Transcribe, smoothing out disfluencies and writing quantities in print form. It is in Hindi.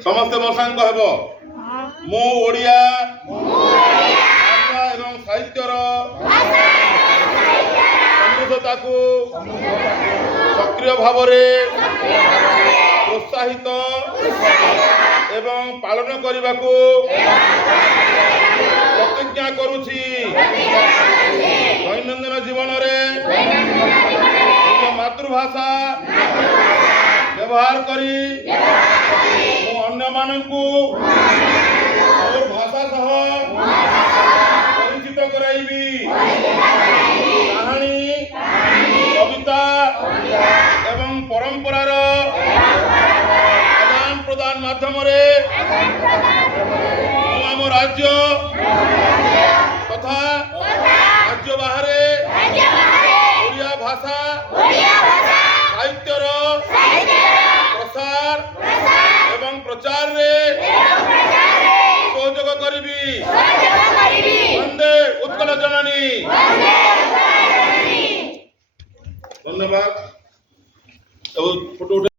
समस्ते मो सांग कहब मु ओडिया भाषा एवं साहित्यर समृद्धता को सक्रिय भाव प्रोत्साहित एवं पालन करने को प्रतिज्ञा करुछि। दैनंदिन जीवन मातृभाषा व्यवहार करी अन्य मानकु मोर भाषा सह परिचित कराइबी। कहानी कविता एवं परंपरार आदान प्रदान माध्यम आम राज्य तथा राज्य बाहर ओडिया भाषा साहित्यर प्रसार एवं प्रचार रे सहयोग करिबी। वंदे उत्कल जननी। धन्यवाद। फोटो